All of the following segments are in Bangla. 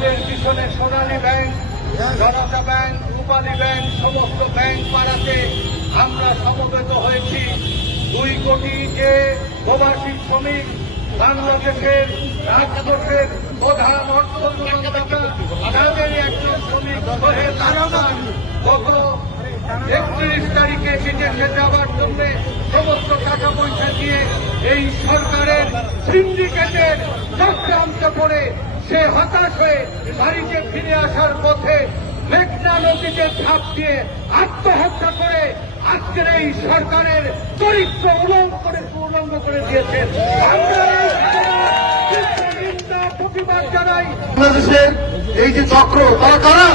আমাদের পিছনে Sonali bank, Janata bank, Rupali bank, সমস্ত ব্যাংক পাড়াতে আমরা সমবেত হয়েছি। দুই কোটি যে প্রবাসী শ্রমিক বাংলাদেশের রাজকোষের প্রধান অর্থনীতিদাতা, তাদের একজন শ্রমিক গত একত্রিশ তারিখে বিদেশে যাওয়ার জন্য সমস্ত টাকা পয়সা দিয়ে এই সরকারের সিন্ডিকেটের চক্রান্ত করে সে হতাশ হয়ে বাড়িতে ফিরে আসার পথে মেঘনা নদীতে ঝাঁপ দিয়ে আত্মহত্যা করে আজকের এই সরকারের চরিত্র উলঙ্গ করে উলঙ্গ করে দিয়েছেন। বাংলাদেশের এই যে চক্র, তারা কারা?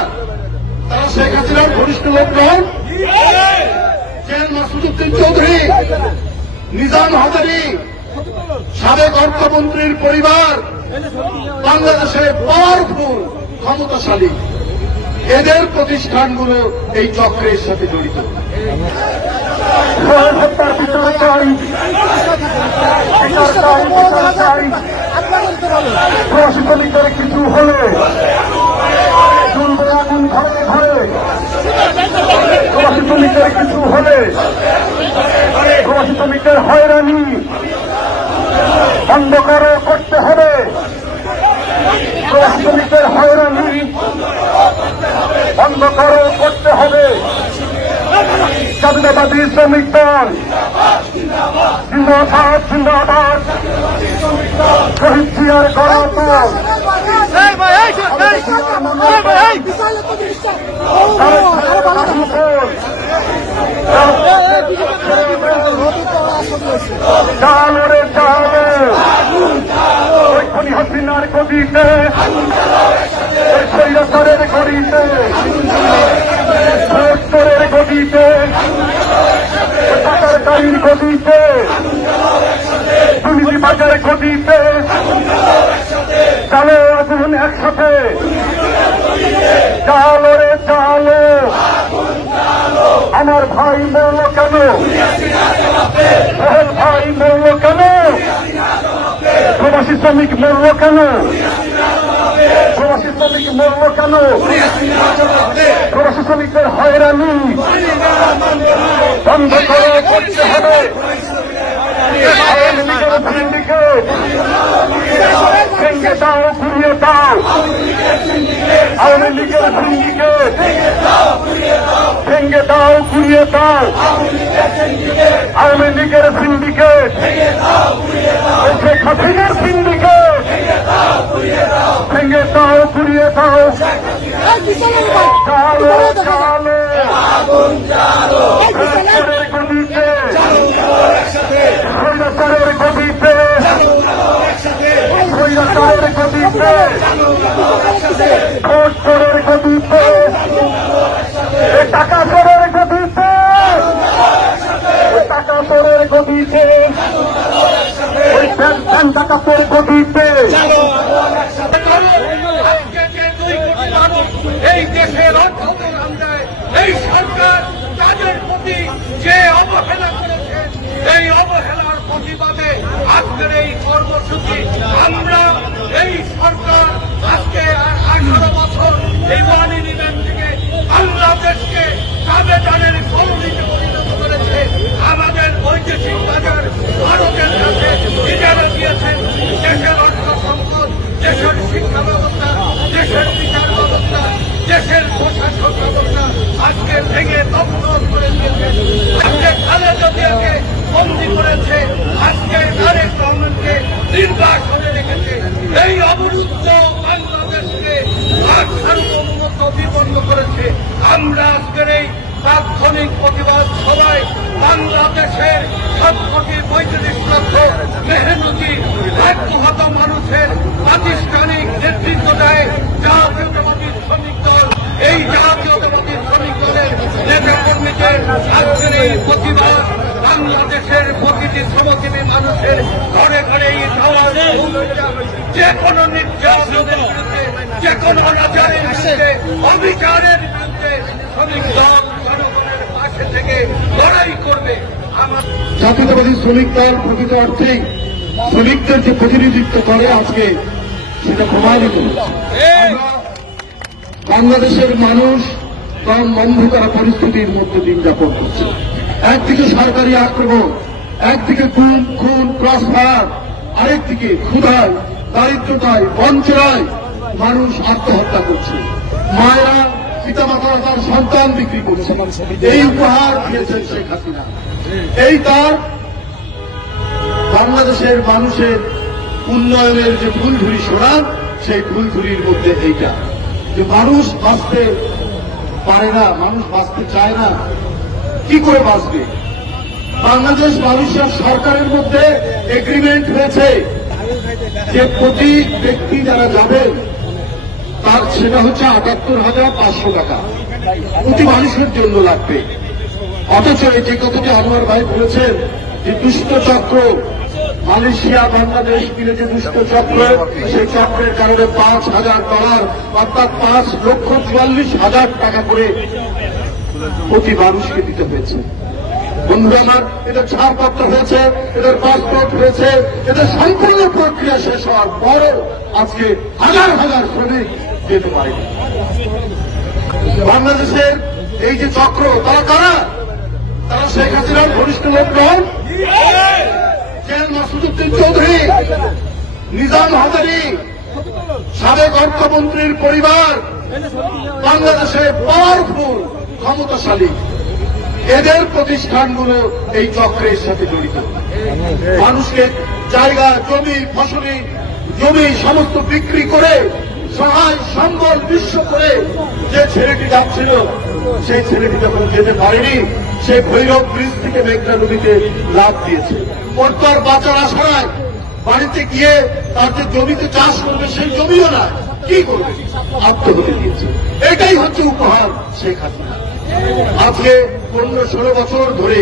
তারা শেখ হাসিনার ঘনিষ্ঠ লোক নন জেন মাসুদুদ্দিন চৌধুরী, নিজাম হাজারি, সাবেক অর্থমন্ত্রীর পরিবার বাংলাদেশের পাওয়ারফুল ক্ষমতাশালী, এদের প্রতিষ্ঠানগুলো এই চক্রের সাথে জড়িত। চাই কিছু হলে কিছু হলে প্রশিক্ষণিকের হয়রানি বন্ধ করে করতে হবে প্রশিক্ষণিকের হয়রানি বন্ধ করে করতে হবে। জাতীয়তাবাদী শ্রমিক দল জিন্দাবাদ জিন্দাবাদ। শহীদ জিয়ার এই ভাই এই শোন, এই বিশাল একটা জিনিসটা ও আরে ভালো চালো রে চালো ওই খনি হাসিনার গদিতে ওই সৈরসরের গদিতে ওই পাচারকারীর গদিতে দুর্নীতি বাজার গদিতে চালো আগুন একসাথে, চালো রে, চালো। আমার ভাই মরল কেন? ভাই মরল কেন? প্রবাসী শ্রমিক মরল কেন? শ্রমিক মরল কেন? প্রবাসী হয়রানি। বন্ধ করে করতে হবে। আওয়ামী লীগের সিন্ডিকেট সিন্ডিকেট ভেঙে দাও ঘুরিয়ে দাও চালো চালো ভোটের গদিতে স্বৈরাচারের গদিতে স্বৈরাচারের গদিতে ভোট চোরের গদিতে এ টাকা চোরের গদিতে টাকা চোরের গদিতে টাকা চোর গদিতে আজকে যে দুই কোটি মানুষ এই দেশের অর্থ প্রদান এই সরকার তাদের প্রতি যে অবহেলা করেছে, এই অবহেলার প্রতিবাদে আজকের এই কর্মসূচি। আমরা এই সরকার আজকে আঠারো বছর এই বাণী নিবেন থেকে বাংলাদেশকে আবেদনের কলোনিতে পরিণত করেছে আমাদের বৈদেশিক বাজার ভারতের কাছে ইজারা দিয়েছেন দেশের অর্থ সম্পদ দেশের শিক্ষা ব্যবস্থা দেশের বিচার ব্যবস্থা দেশের প্রশাসন ব্যবস্থা আজকে ভেঙে দপ্তর করে দিয়েছে আজকে খালেদা জিয়াকে বন্দি করেছে আজকে তারেক রহমানকে নির্বাসনে রেখেছে এই অবরুদ্ধ বাংলাদেশকে সার্বভৌমত্ব বিপন্ন করেছে। আমরা আজকের এই তাৎক্ষণিক প্রতিবাদ সবাই বাংলাদেশের সব কোটি পঁয়ত্রিশ লক্ষ মেহনতি আত্মহত মানুষের প্রাতিষ্ঠানিক নেতৃত্ব দেয় জাতীয়তাবাদী শ্রমিক দল, এই জাতীয়তাবাদী শ্রমিক দলের নেতা কর্মীদের আজকের এই প্রতিবাদ বাংলাদেশের প্রতিটি শ্রমজীবী মানুষের ঘরে ঘরে এই যে কোনো নির্যাতনের যে কোনো অনাচারের বিরুদ্ধে, অবিচারের বিরুদ্ধে শ্রমিক দল জনগণের পাশে থেকে লড়াই করবে আমার জাতীয়তাবাদী শ্রমিক দল প্রকৃত অর্থেই শ্রমিকদের যে প্রতিনিধিত্ব করে আজকে, সেটা প্রমাণিত। বাংলাদেশের মানুষ কম অন্ধকার পরিস্থিতির মধ্যে দিন যাপন করছে একদিকে সরকারি আক্রমণ, একদিকে খুন খুন ক্রস ফায়ার আরেকদিকে ক্ষুধায়, দারিদ্রতায়, বঞ্চনায় মানুষ আত্মহত্যা করছে। মায়েরা, পিতামাতারা তার সন্তান বিক্রি করছে। এই উপহার দিয়েছেন শেখ হাসিনা। এই তার বাংলাদেশের মানুষের উন্নয়নের যে ফুলধুরি সরান সেই ফুলধুরির মধ্যে এইটা। যে মানুষ বাঁচতে পারে না, মানুষ বাঁচতে চায় না কি করে বাঁচবে? বাংলাদেশ মানুষের সরকারের মধ্যে এগ্রিমেন্ট হয়েছে যে প্রতি ব্যক্তি যারা যাবেন তার সেটা হচ্ছে আটাত্তর হাজার পাঁচশো টাকা। প্রতি মানুষের জন্য লাগবে। অথচ এই যে কথাটি আনোয়ার ভাই বলেছেন যে দুষ্ট চক্র, মালয়েশিয়া, বাংলাদেশ মিলে যে দুষ্ট চক্র, সেই চক্রের কারণে পাঁচ হাজার ডলার, অর্থাৎ পাঁচ লক্ষ চুয়াল্লিশ হাজার টাকা করে প্রতি মানুষকে দিতে হয়েছে। বন্ধু আমার এদের ছাড়পত্র হয়েছে এদের পাসপোর্ট হয়েছে এদের সম্পূর্ণ প্রক্রিয়া শেষ হওয়ার পরও আজকে হাজার হাজার শ্রমিক যেতে পারেনি। বাংলাদেশের এই যে চক্র, তারা কারা? তারা শেখ হাসিনার ঘনিষ্ঠ লোক জেন মাসুদুদ্দিন চৌধুরী, নিজাম হাজারি, সাবেক অর্থমন্ত্রীর পরিবার বাংলাদেশের পাওয়ারফুল ক্ষমতাশালী। এদের প্রতিষ্ঠানগুলো এই চক্রের সাথে জড়িত। মানুষকে জায়গা, জমি, ফসলি, জমি সমস্ত বিক্রি করে, সহায় সম্বল বিশ্ব করে যে ছেলেটি যাচ্ছিল, সেই ছেলেটি যখন যেতে পারেনি, সে ভৈরব ব্রিজ থেকে মেঘনা নদীতে লাভ দিয়েছে। ওর তো আর বাঁচার আশা নাই বাড়িতে গিয়ে তার যে জমিতে চাষ করবে, সেই জমিও না কি করবে? আত্মহতি দিয়েছে। এটাই হচ্ছে উপহার শেখ হাসিনা। আজকে পনেরো ষোলো বছর ধরে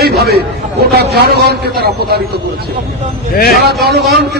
এইভাবে গোটা জনগণকে তারা প্রতারিত করেছে। তারা জনগণকে